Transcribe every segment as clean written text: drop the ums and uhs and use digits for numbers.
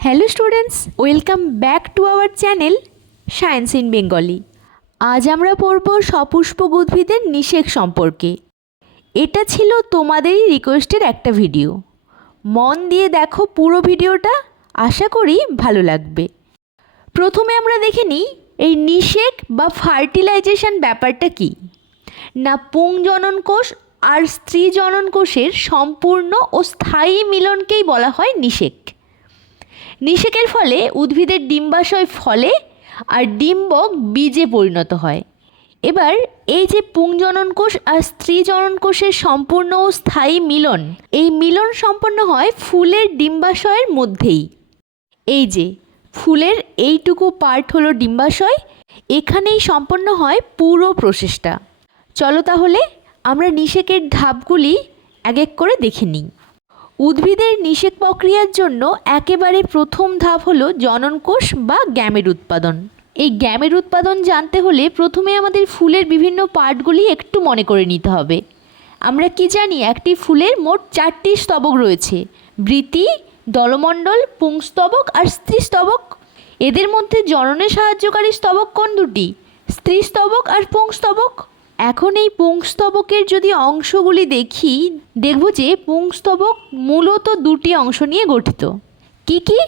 Hello students, welcome back to our channel science in Bengali. আজ আমরা পড়ব সপুষ্পক উদ্ভিদের নিষেক সম্পর্কে। এটা ছিল তোমাদেরই রিকোয়েস্টের একটা ভিডিও। মন দিয়ে দেখো পুরো ভিডিওটা, আশা করি ভালো লাগবে। প্রথমে আমরা দেখে নিই এই নিষেক বা ফার্টিলাইজেশন ব্যাপারটা কি। না, পুংজনন কোষ আর স্ত্রী জনন কোষের সম্পূর্ণ ও স্থায়ী মিলনকেই বলা হয় নিষেক। নিষেকের ফলে উদ্ভিদের ডিম্বাশয় ফলে আর ডিম্বক বীজে পরিণত হয়। এবার এই যে পুংজনন কোষ আর স্ত্রী জনন কোষের সম্পূর্ণ ও স্থায়ী মিলন, এই মিলন সম্পন্ন হয় ফুলের ডিম্বাশয়ের মধ্যেই। এই যে ফুলের এইটুকু পার্ট হলো ডিম্বাশয়, এখানেই সম্পন্ন হয় পুরো প্রসেসটা। চলো তাহলে আমরা নিষেকের ধাপগুলি এক এক করে দেখে নিই। উদ্ভিদের নিষেক প্রক্রিয়ার জন্য একেবারে প্রথম ধাপ হলো জনন কোষ বা গ্যামেট উৎপাদন। এই গ্যামেট উৎপাদন জানতে হলে প্রথমে আমাদের ফুলের বিভিন্ন পার্টগুলি একটু মনে করে নিতে হবে। আমরা কি জানি, একটি ফুলের মোট 4টি স্তবক রয়েছে: বৃতি, দলমণ্ডল, পুংস্তবক আর স্ত্রীস্তবক। এদের মধ্যে জননে সাহায্যকারী স্তবক কোন দুটি? স্ত্রীস্তবক আর পুংস্তবক। এখন এই পুংস্তবকের যদি অংশগুলি দেখি, দেখব যে পুংস্তবক মূলত দুটি অংশ নিয়ে গঠিত। কি কি?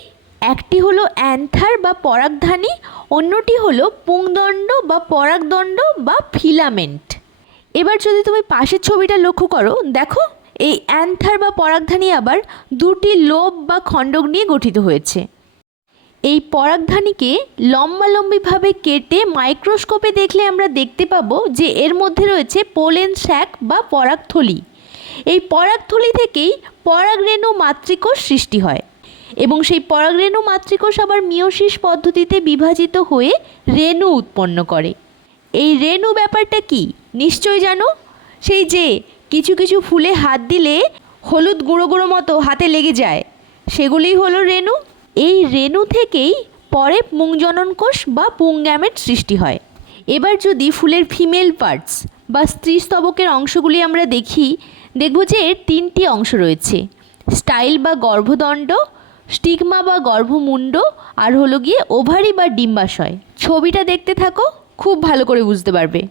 একটি হলো অ্যান্থার বা পরাগধানী, অন্যটি হলো পুংদণ্ড বা পরাগদণ্ড বা ফিলামেন্ট। এবার যদি তুমি পাশের ছবিটা লক্ষ্য করো, দেখো এই অ্যান্থার বা পরাগধানী আবার দুটি লোব বা খণ্ডক নিয়ে গঠিত হয়েছে। এই পরাগধানীকে লম্বালম্বিভাবে কেটে মাইক্রোস্কোপে দেখলে আমরা দেখতে পাবো যে এর মধ্যে রয়েছে পোলেন স্যাক বা পরাগথলি। এই পরাগথলি থেকেই পরাগরেণু মাতৃকোষ সৃষ্টি হয় এবং সেই পরাগরেণু মাতৃকোষ আবার মিয়োসিস পদ্ধতিতে বিভাজিত হয়ে রেণু উৎপন্ন করে। এই রেণু ব্যাপারটা কি নিশ্চয় জানো, সেই যে কিছু কিছু ফুলে হাত দিলে হলুদ গুঁড়ো গুঁড়ো মতো হাতে লেগে যায়, সেগুলিই হলো রেণু। এই রেণু থেকেই পরে পুংজনন কোষ বা পুংগ্যামেট সৃষ্টি হয়। এবার যদি ফুলের ফিমেল পার্টস বা স্ত্রীস্তবকের অংশগুলি আমরা দেখি, দেখব যে এর 3টি অংশ রয়েছে: স্টাইল বা গর্ভদণ্ড, স্টিগমা বা গর্ভমুণ্ড, আর হলো গিয়ে ওভারি বা ডিম্বাশয়। ছবিটা দেখতে থাকো, খুব ভালো করে বুঝতে পারবে।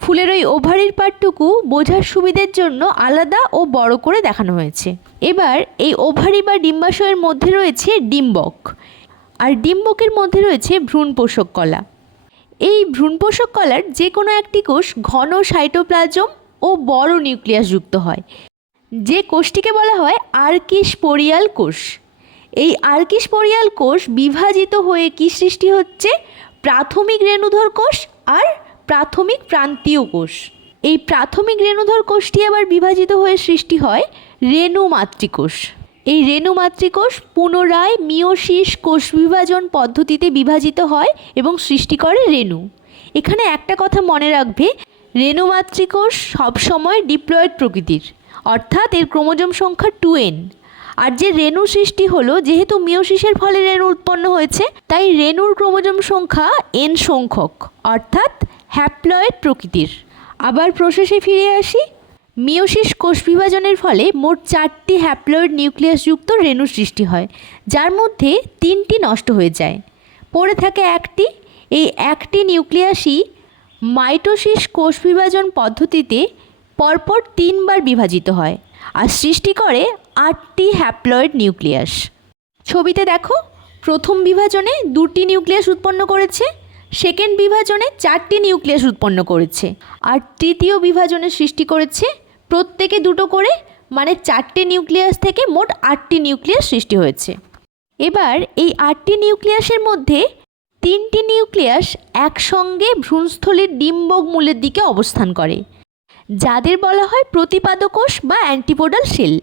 ফুলের ওই ওভারির পার্টটুকু বোঝার সুবিধের জন্য আলাদা ও বড় করে দেখানো হয়েছে। এবার এই ওভারি বা ডিম্বাশয়ের মধ্যে রয়েছে ডিম্বক, আর ডিম্বকের মধ্যে রয়েছে ভ্রূণপোষক কলা। এই ভ্রূণপোষক কলার যে কোনো একটি কোষ ঘন সাইটোপ্লাজম ও বড় নিউক্লিয়াস যুক্ত হয়, যে কোষটিকে বলা হয় আর্কিস্পোরিয়াল কোষ। এই আর্কিস্পোরিয়াল কোষ বিভাজিত হয়ে কি সৃষ্টি হচ্ছে? প্রাথমিক রেণুধর কোষ আর প্রাথমিক প্রান্তীয় কোষ। এই প্রাথমিক রেণুধর কোষটি আবার বিভাজিত হয়ে সৃষ্টি হয় রেণু মাতৃকোষ। এই রেণু মাতৃকোষ পুনরায় মিয়োসিস কোষ বিভাজন পদ্ধতিতে বিভাজিত হয় এবং সৃষ্টি করে রেণু। এখানে একটা কথা মনে রাখবে, রেণু মাতৃকোষ সবসময় ডিপ্লয়েড প্রকৃতির, অর্থাৎ এর ক্রোমোজোম সংখ্যা 2n। আর যে রেণু সৃষ্টি হলো, যেহেতু মিয়োসিসের ফলে রেণু উৎপন্ন হয়েছে, তাই রেণুর ক্রোমোজোম সংখ্যা n সংখ্যক, অর্থাৎ হ্যাপ্লয়েড প্রকৃতির। আবার প্রসেসে ফিরে আসি। মিয়োসিস কোষ বিভাজনের ফলে মোট 4টি হ্যাপ্লয়েড নিউক্লিয়াসযুক্ত রেণু সৃষ্টি হয়, যার মধ্যে 3টি নষ্ট হয়ে যায়, পড়ে থাকে একটি। এই একটি নিউক্লিয়াসই মাইটোসিস কোষ বিভাজন পদ্ধতিতে পরপর 3বার বিভাজিত হয় আর সৃষ্টি করে 8টি হ্যাপ্লয়েড নিউক্লিয়াস। ছবিতে দেখো, প্রথম বিভাজনে 2টি নিউক্লিয়াস উৎপন্ন করেছে, সেকেন্ড বিভাজনে 4টি নিউক্লিয়াস উৎপন্ন করেছে, আর তৃতীয় বিভাজনে সৃষ্টি করেছে প্রত্যেকে 2টো করে, মানে 4টে নিউক্লিয়াস থেকে মোট 8টি নিউক্লিয়াস সৃষ্টি হয়েছে। এবার এই 8টি নিউক্লিয়াসের মধ্যে 3টি নিউক্লিয়াস একসঙ্গে ভ্রূণস্থলীর ডিম্বক মূলের দিকে অবস্থান করে, যাদের বলা হয় প্রতিপাদক কোষ বা অ্যান্টিপোডাল সেল।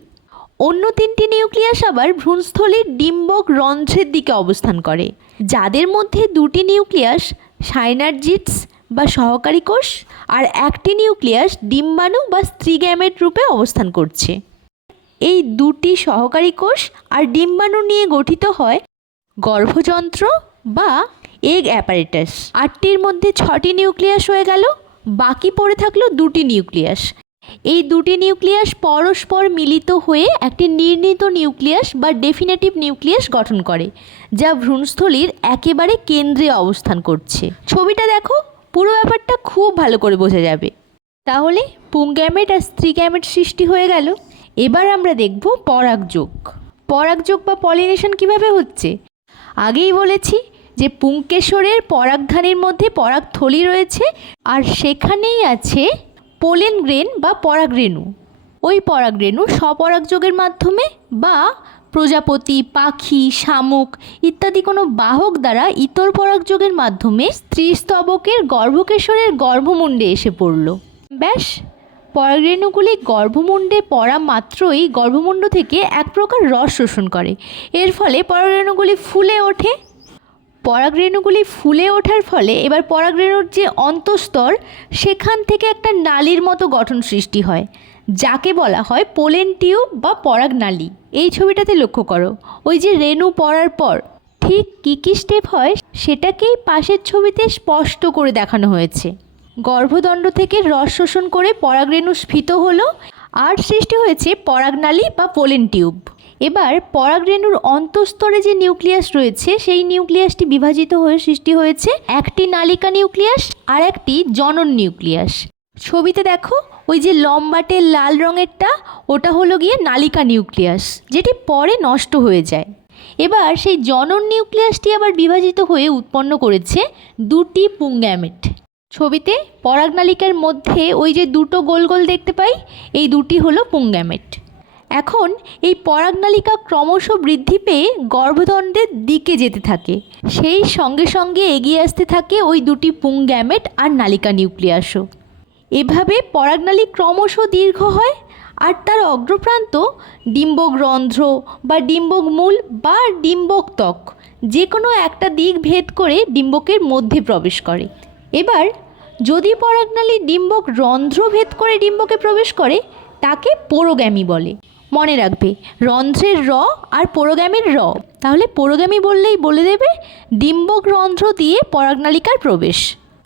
অন্য 3টি নিউক্লিয়াস আবার ভ্রূণস্থলীর ডিম্বক রন্ধ্রের দিকে অবস্থান করে, যাদের মধ্যে 2টি নিউক্লিয়াস সাইনার্জিডস বা সহকারী কোষ আর 1টি নিউক্লিয়াস ডিম্বাণু বা স্ত্রীগ্যামেট রূপে অবস্থান করছে। এই 2টি সহকারী কোষ আর ডিম্বাণু নিয়ে গঠিত হয় গর্ভযন্ত্র বা এগ অ্যাপারেটাস। 8টির মধ্যে 6টি নিউক্লিয়াস হয়ে গেল, বাকি পড়ে থাকলো 2টি নিউক্লিয়াস। এই দুটি নিউক্লিয়াস পরস্পর মিলিত হয়ে একটি নির্ণীত নিউক্লিয়াস বা ডেফিনেটিভ নিউক্লিয়াস গঠন করে, যা ভ্রূণস্থলীর একেবারে কেন্দ্রে অবস্থান করছে। ছবিটা দেখো, পুরো ব্যাপারটা খুব ভালো করে বোঝা যাবে। তাহলে পুংগ্যামেট আর স্ত্রী গ্যামেট সৃষ্টি হয়ে গেল। এবার আমরা দেখব পরাগযোগ। পরাগযোগ বা পলিনেশন কিভাবে হচ্ছে। আগেই বলেছি যে পুংকেশরের পরাগধানীর মধ্যে পরাগথলি রয়েছে, আর সেখানেই আছে পোলেন গ্রেন বা পরাগরেণু। ওই পরাগরেণু স্বপরাগযোগের মাধ্যমে বা প্রজাপতি, পাখি, শামুক ইত্যাদি কোনো বাহক দ্বারা ইতর পরাগযোগের মাধ্যমে স্ত্রীস্তবকের গর্ভকেশরের গর্ভমুণ্ডে এসে পড়ল। ব্যাস, পরাগরেণুগুলি গর্ভমুণ্ডে পড়া মাত্রই গর্ভমুণ্ড থেকে এক প্রকার রস শোষণ করে। এর ফলে পরাগরেণুগুলি ফুলে ওঠে। পরাগরেণুগুলি ফুলে ওঠার ফলে এবার পরাগরেণুর যে অন্তঃস্তর, সেখান থেকে একটা নালীর মতো গঠন সৃষ্টি হয়, যাকে বলা হয় পোলেন টিউব বা পরাগনালী। এই ছবিটাতে লক্ষ্য করো, ওই যে রেণু পড়ার পর ঠিক কী কী স্টেপ হয় সেটাকেই পাশের ছবিতে স্পষ্ট করে দেখানো হয়েছে। গর্ভদণ্ড থেকে রস শোষণ করে পরাগরেণু স্ফীত হলো, আর সৃষ্টি হয়েছে পরাগনালী বা পোলেন টিউব। এবার পরাগরেণুর অন্তঃস্তরে যে নিউক্লিয়াস রয়েছে, সেই নিউক্লিয়াসটি বিভাজিত হয়ে সৃষ্টি হয়েছে একটি নালিকা নিউক্লিয়াস আর একটি জনন নিউক্লিয়াস। ছবিতে দেখো, ওই যে লম্বাটে লাল রঙেরটা, ওটা হলো গিয়ে নালিকা নিউক্লিয়াস, যেটি পরে নষ্ট হয়ে যায়। এবার সেই জনন নিউক্লিয়াসটি আবার বিভাজিত হয়ে উৎপন্ন করেছে দুটি পুংগ্যামেট। ছবিতে পরাগনালিকার মধ্যে ওই যে দুটো গোল গোল দেখতে পাই, এই দুটি হলো পুংগ্যামেট। এখন এই পরাগনালিকা ক্রমশ বৃদ্ধি পেয়ে গর্ভদণ্ডের দিকে যেতে থাকে, সেই সঙ্গে সঙ্গে এগিয়ে আসতে থাকে ওই দুটি পুংগ্যামেট আর নালিকা নিউক্লিয়াসও। এভাবে পরাগনালী ক্রমশ দীর্ঘ হয়, আর তার অগ্রপ্রান্ত ডিম্বক রন্ধ্র বা ডিম্বক মূল বা ডিম্বক ত্বক যে কোনো একটা দিক ভেদ করে ডিম্বকের মধ্যে প্রবেশ করে। এবার যদি পরাগনালী ডিম্বক রন্ধ্র ভেদ করে ডিম্বকে প্রবেশ করে, তাকে পোরোগ্যামি বলে। মনে রাখবে, রন্ধ্রের র আর পোরোগ্যামির র। তাহলে পোরোগ্যামি বললেই বলে দেবে ডিম্বক রন্ধ্র দিয়ে পরাগনালিকার প্রবেশ।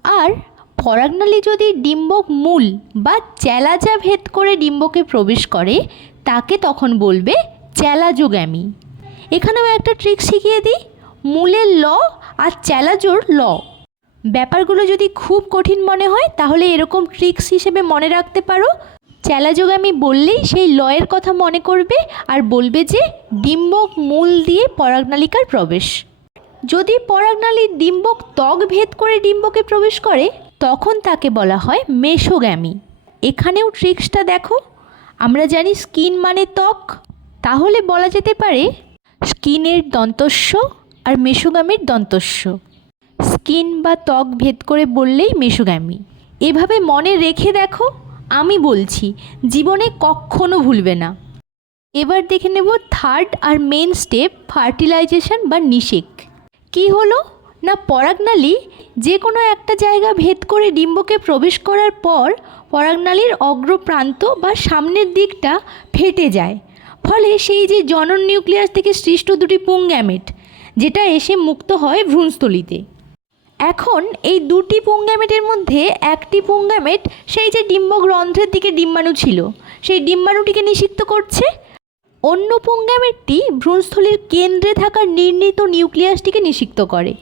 আর পরাগনালী যদি ডিম্বক মূল বা চ্যালাজা ভেদ করে ডিম্বকে প্রবেশ করে, তাকে তখন বলবে চ্যালাজোগ্যামি। এখানেও একটা ট্রিক শিখিয়ে দিই, মূলের ল আর চ্যালাজোর ল। ব্যাপারগুলো যদি খুব কঠিন মনে হয় তাহলে এরকম ট্রিক্স হিসেবে মনে রাখতে পারো। চ্যালাজোগ্যামি বললেই সেই লয়ের কথা মনে করবে আর বলবে যে ডিম্বক মূল দিয়ে পরাগনালিকার প্রবেশ। যদি পরাগনালী ডিম্বক ত্বক ভেদ করে ডিম্বকে প্রবেশ করে, তখন তাকে বলা হয় মেসোগ্যামি। এখানেও ট্রিক্সটা দেখো, আমরা জানি স্কিন মানে ত্বক, তাহলে বলা যেতে পারে স্কিনের দন্তস্য আর মেসোগ্যামির দন্তস্য। স্কিন বা ত্বক ভেদ করে বললেই মেসোগ্যামি। এভাবে মনে রেখে দেখো, আমি বলছি, জীবনে কখনো ভুলবে না। এবার দেখে নেব থার্ড আর মেন স্টেপ, ফার্টিলাইজেশন বা নিষেক। কি হলো না, পরাগনালী যে কোনো একটা জায়গা ভেদ করে ডিম্বকে প্রবেশ করার পর পরাগনালীর অগ্রপ্রান্ত বা সামনের দিকটা ফেটে যায়, ফলে সেই যে জনন নিউক্লিয়াস থেকে সৃষ্ট দুটি পুংগ্যামেট, যেটা এসে মুক্ত হয় ভ্রূণস্থলীতে। এখন এই দুটি পুংগ্যামেটের মধ্যে একটি পুংগ্যামেট সেই যে ডিম্বক রন্ধ্রের দিকে ডিম্বাণু ছিল, সেই ডিম্বাণুটিকে নিষিক্ত করছে। অন্য পুংগ্যামেটটি ভ্রূণস্থলীর কেন্দ্রে থাকা নির্ণীত নিউক্লিয়াসটিকে নিষিক্ত করে।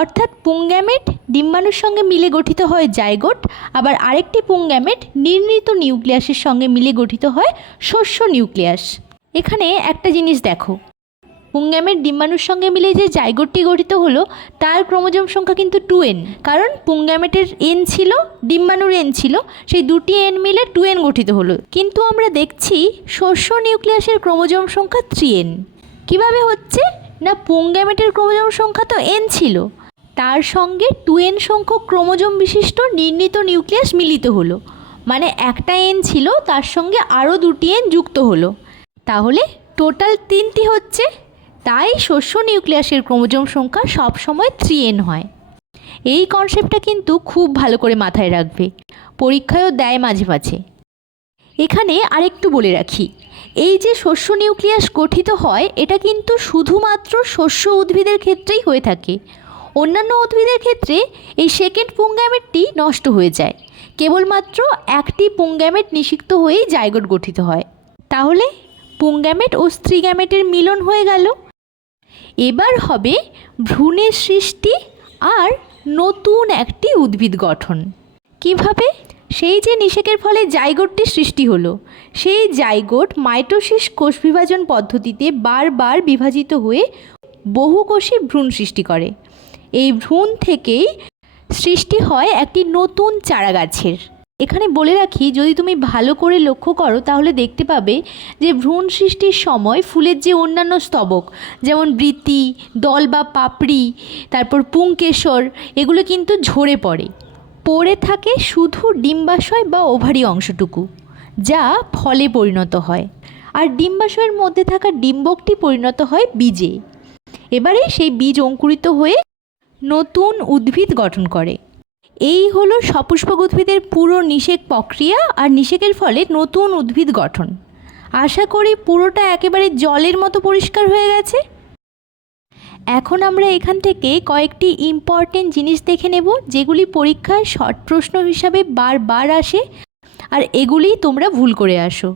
অর্থাৎ পুংগ্যামেট ডিম্বাণুর সঙ্গে মিলে গঠিত হয় জাইগোট, আবার আরেকটি পুংগ্যামেট নির্ণীত নিউক্লিয়াসের সঙ্গে মিলে গঠিত হয় শস্য নিউক্লিয়াস। এখানে একটা জিনিস দেখো, পুংগ্যামেট ডিম্বাণুর সঙ্গে মিলে যে জাইগোটটি গঠিত হলো, তার ক্রোমোজোম সংখ্যা কিন্তু 2n, কারণ পুংগ্যামেটের n ছিল, ডিম্বাণুর n ছিল, সেই দুটি n মিলে 2n গঠিত হলো। কিন্তু আমরা দেখছি শস্য নিউক্লিয়াসের ক্রোমোজোম সংখ্যা 3n। কিভাবে হচ্ছে না, পুংগ্যামেটের ক্রোমোজোম সংখ্যা তো n ছিল, তার সঙ্গে 2n সংখ্যক ক্রোমোজোম বিশিষ্ট নির্ণীত নিউক্লিয়াস মিলিত হলো, মানে একটা n ছিল, তার সঙ্গে আরও দুটি n যুক্ত হলো, তাহলে টোটাল 3টি হচ্ছে। তাই শস্য নিউক্লিয়াসের ক্রোমোজোম সংখ্যা সবসময় 3n হয়। এই কনসেপ্টটা কিন্তু খুব ভালো করে মাথায় রাখবে, পরীক্ষায়ও দেয় মাঝে মাঝে। এখানে আরেকটু বলে রাখি, এই যে শস্য নিউক্লিয়াস গঠিত হয়, এটা কিন্তু শুধুমাত্র শস্য উদ্ভিদের ক্ষেত্রেই হয়ে থাকে। অন্যান্য উদ্ভিদের ক্ষেত্রে এই সেকেন্ড পুংগ্যামেটটি নষ্ট হয়ে যায়, কেবলমাত্র একটি পুংগ্যামেট নিষিক্ত হয়েই জাইগোট গঠিত হয়। তাহলে পুংগ্যামেট ও স্ত্রী গ্যামেটের মিলন হয়ে গেল। এবার হবে ভ্রূণের সৃষ্টি আর নতুন একটি উদ্ভিদ গঠন। কিভাবে? সেই যে নিষেকের ফলে জাইগোটটি সৃষ্টি হলো, সেই জাইগোট মাইটোসিস কোষ বিভাজন পদ্ধতিতে বারবার বিভাজিত হয়ে বহুকোষী ভ্রূণ সৃষ্টি করে। এই ভ্রূণ থেকেই সৃষ্টি হয় একটি নতুন চারাগাছের। এখানে বলে রাখি, যদি তুমি ভালো করে লক্ষ্য করো তাহলে দেখতে পাবে যে ভ্রূণ সৃষ্টির সময় ফুলের যে অন্যান্য স্তবক, যেমন বৃতি, দল বা পাপড়ি, তারপর পুংকেশর, এগুলো কিন্তু ঝরে পড়ে থাকে শুধু ডিম্বাশয় বা ওভারি অংশটুকু, যা ফলে পরিণত হয়। আর ডিম্বাশয়ের মধ্যে থাকা ডিম্বকটি পরিণত হয় বীজে। এবারে সেই বীজ অঙ্কুরিত হয়ে নতুন উদ্ভিদ গঠন করে। এই হলো সপুষ্পক উদ্ভিদের পুরো নিষেক প্রক্রিয়া আর নিষেকের ফলে নতুন উদ্ভিদ গঠন। আশা করি পুরোটা একেবারে জলের মতো পরিষ্কার হয়ে গেছে। এখন আমরা এখান থেকে কয়েকটি ইম্পর্টেন্ট জিনিস দেখে নেব, যেগুলি পরীক্ষায় শর্ট প্রশ্ন হিসাবে বারবার আসে, আর এগুলি তোমরা ভুল করে আসো।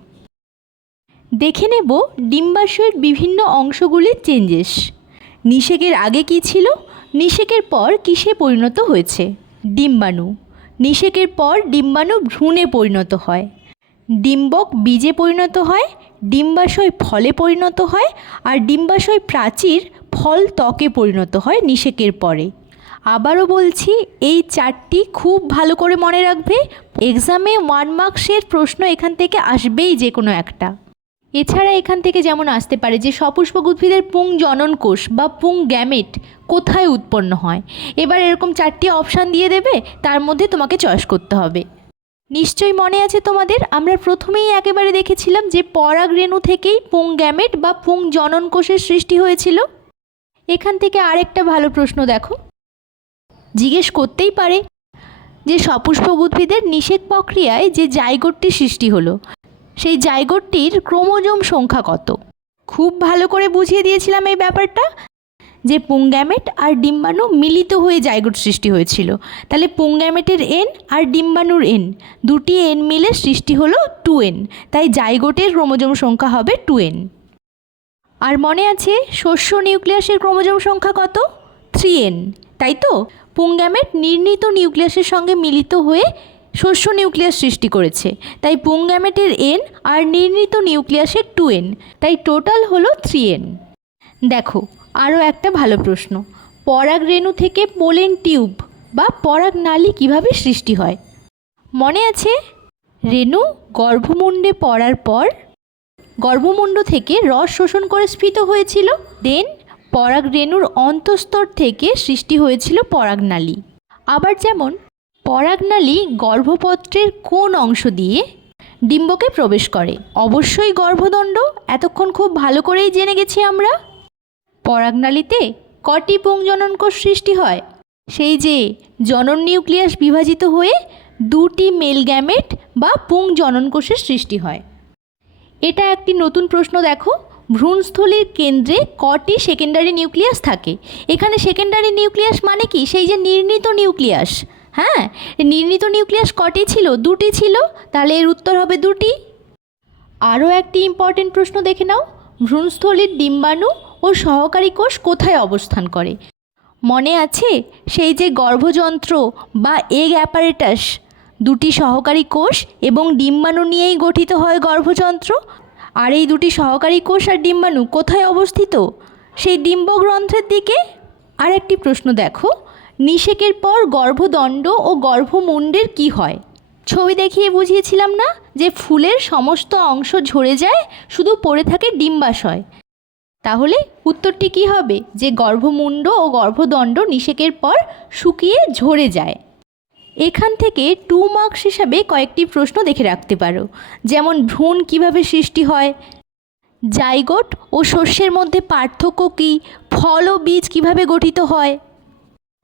দেখে নেব ডিম্বাশয়ের বিভিন্ন অংশগুলির চেঞ্জেস। নিষেকের আগে কি ছিল, নিষেকের পর কিসে পরিণত হয়েছে। ডিম্বাণু। নিষেকের পর ডিম্বাণু ভ্রূণে পরিণত হয়, ডিম্বক বীজে পরিণত হয়, ডিম্বাশয় ফলে পরিণত হয়, আর ডিম্বাশয় প্রাচীর ফল ত্বকে পরিণত হয় নিষেকের পরে। আবারও বলছি, এই চারটি খুব ভালো করে মনে রাখবে। এক্সামে 1 মার্কসের প্রশ্ন এখান থেকে আসবেই যে কোনো একটা। এছাড়া এখান থেকে যেমন আসতে পারে যে সপুষ্পক উদ্ভিদের পুং জনন কোষ বা পুং গ্যামেট কোথায় উৎপন্ন হয়। এবার এরকম 4টি অপশান দিয়ে দেবে, তার মধ্যে তোমাকে চয়েস করতে হবে। নিশ্চয়ই মনে আছে তোমাদের, আমরা প্রথমেই একেবারে দেখেছিলাম যে পরাগ রেণু থেকেই পুং গ্যামেট বা পুং জনন কোষের সৃষ্টি হয়েছিল। এখান থেকে আরেকটা ভালো প্রশ্ন দেখো, জিজ্ঞেস করতেই পারে যে সপুষ্পক উদ্ভিদের নিষেক প্রক্রিয়ায় যে জাইগোটটি সৃষ্টি হলো, সেই জাইগোটটির ক্রোমোজোম সংখ্যা কত। খুব ভালো করে বুঝিয়ে দিয়েছিলাম এই ব্যাপারটা, যে পুংগ্যামেট আর ডিম্বাণু মিলিত হয়ে জাইগোট সৃষ্টি হয়েছিল। তাহলে পুংগ্যামেটের এন আর ডিম্বাণুর এন, দুটি এন মিলে সৃষ্টি হলো 2n, তাই জাইগোটের ক্রোমোজোম সংখ্যা হবে 2n। আর মনে আছে শস্য নিউক্লিয়াসের ক্রোমোজোম সংখ্যা কত? 3n, তাই তো? পুংগ্যামেট নির্ণীত নিউক্লিয়াসের সঙ্গে মিলিত হয়ে শস্য নিউক্লিয়াস সৃষ্টি করেছে, তাই পুংগ্যামেটের এন আর নির্ণীত নিউক্লিয়াসের 2n, তাই টোটাল হলো 3n। দেখো আরও একটা ভালো প্রশ্ন, পরাগ রেণু থেকে পোলেন টিউব বা পরাগ নালী কীভাবে সৃষ্টি হয়? মনে আছে, রেণু গর্ভমুণ্ডে পড়ার পর গর্ভমুণ্ড থেকে রস শোষণ করে স্ফীত হয়েছিল, দেন পরাগ রেণুর অন্তঃস্তর থেকে সৃষ্টি হয়েছিল পরাগনালী। আবার যেমন পরাগনালী গর্ভপত্রের কোন অংশ দিয়ে ডিম্বকে প্রবেশ করে? অবশ্যই গর্ভদণ্ড। এতক্ষণ খুব ভালো করেই জেনে গেছি আমরা। পরাগনালীতে কটি পুংজনন কোষ সৃষ্টি হয়? সেই যে জনন নিউক্লিয়াস বিভাজিত হয়ে 2টি মেল গ্যামেট বা পুংজনন কোষের সৃষ্টি হয়। এটা একটি নতুন প্রশ্ন দেখো, ভ্রূণস্থলীর কেন্দ্রে কটি সেকেন্ডারি নিউক্লিয়াস থাকে? এখানে সেকেন্ডারি নিউক্লিয়াস মানে কি? সেই যে নির্ণীত নিউক্লিয়াস। হ্যাঁ, নির্ণীত নিউক্লিয়াস কটি ছিল? 2টি ছিল, তাহলে এর উত্তর হবে 2টি। আরও একটি ইম্পর্টেন্ট প্রশ্ন দেখে নাও, ভ্রূণস্থলীর ডিম্বাণু ও সহকারী কোষ কোথায় অবস্থান করে? মনে আছে, সেই যে গর্ভযন্ত্র বা এগ অ্যাপারেটাস, 2টি সহকারী কোষ এবং ডিম্বাণু নিয়েই গঠিত হয় গর্ভযন্ত্র। আর এই 2টি সহকারী কোষ আর ডিম্বাণু কোথায় অবস্থিত? সেই ডিম্বগ্রন্থের দিকে। আর একটি প্রশ্ন দেখো, নিষেকের পর গর্ভদণ্ড ও গর্ভমুণ্ডের কি হয়? ছবি দেখিয়ে বুঝিয়েছিলাম না যে ফুলের সমস্ত অংশ ঝরে যায়, শুধু পড়ে থাকে ডিম্বাশয়। তাহলে উত্তরটি কি হবে? যে গর্ভমুণ্ড ও গর্ভদণ্ড নিষেকের পর শুকিয়ে ঝরে যায়। এখান থেকে 2 মার্কস হিসাবে কয়েকটি প্রশ্ন দেখে রাখতে পারো, যেমন ভ্রূণ কিভাবে সৃষ্টি হয়, জাইগোট ও শস্যের মধ্যে পার্থক্য কী, ফল ও বীজ কিভাবে গঠিত হয়,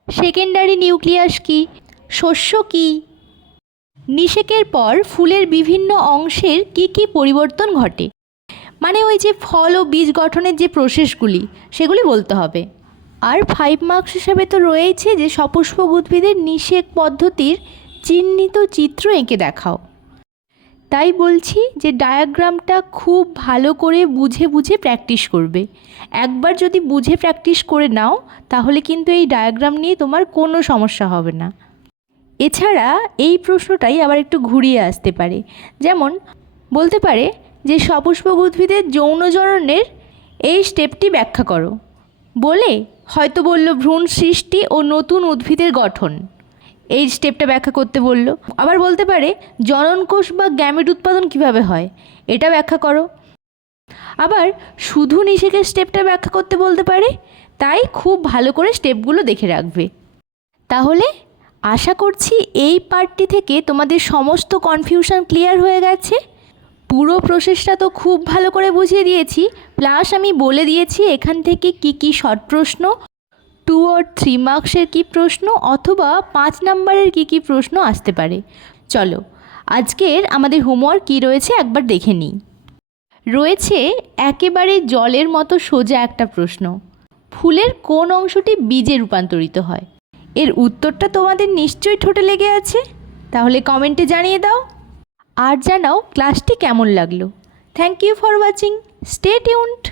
সেকেন্ডারি নিউক্লিয়াস কী, শস্য কী, নিষেকের পর ফুলের বিভিন্ন অংশের কি কি পরিবর্তন ঘটে, মানে ওই যে ফল ও বীজ গঠনের যে প্রসেসগুলি, সেগুলি বলতে হবে। আর 5 মার্কস হিসাবে তো রয়েছে যে সপুষ্পক উদ্ভিদের নিষেক পদ্ধতির চিহ্নিত চিত্র এঁকে দেখাও। তাই বলছি যে ডায়াগ্রামটা খুব ভালো করে বুঝে বুঝে প্র্যাকটিস করবে। একবার যদি বুঝে প্র্যাকটিস করে নাও তাহলে কিন্তু এই ডায়াগ্রাম নিয়ে তোমার কোনো সমস্যা হবে না। এছাড়া এই প্রশ্নটাই আবার একটু ঘুরিয়ে আসতে পারে, যেমন বলতে পারে যে সপুষ্পক উদ্ভিদের যৌনজননের এই স্টেপটি ব্যাখ্যা করো, বলে হয়তো বলল ভ্রূণ সৃষ্টি ও নতুন উদ্ভিদের গঠন, এই স্টেপটা ব্যাখ্যা করতে বলল। আবার বলতে পারে জননকোষ বা গ্যামেট উৎপাদন কিভাবে হয়, এটা ব্যাখ্যা করো। আবার শুধু নিষেকের স্টেপটা ব্যাখ্যা করতে বলতে পারে, তাই খুব ভালো করে স্টেপগুলো দেখে রাখবে। তাহলে আশা করছি এই পার্টটি থেকে তোমাদের সমস্ত কনফিউশন ক্লিয়ার হয়ে গেছে। পুরো প্রসেসটা তো খুব ভালো করে বুঝিয়ে দিয়েছি, প্লাস আমি বলে দিয়েছি এখান থেকে কি কি শর্ট প্রশ্ন, 2 or 3 মার্কসের কী প্রশ্ন অথবা 5 নম্বরের কী প্রশ্ন আসতে পারে। চলো আজকের আমাদের হোমওয়ার্ক কী রয়েছে একবার দেখে নিই। রয়েছে একেবারে জলের মতো সোজা একটা প্রশ্ন, ফুলের কোন অংশটি বীজে রূপান্তরিত হয়? এর উত্তরটা তোমাদের নিশ্চয়ই ঠোঁটে লেগে আছে, তাহলে কমেন্টে জানিয়ে দাও। আর জানাও ক্লাসটি কেমন লাগলো। Thank you for watching, stay tuned.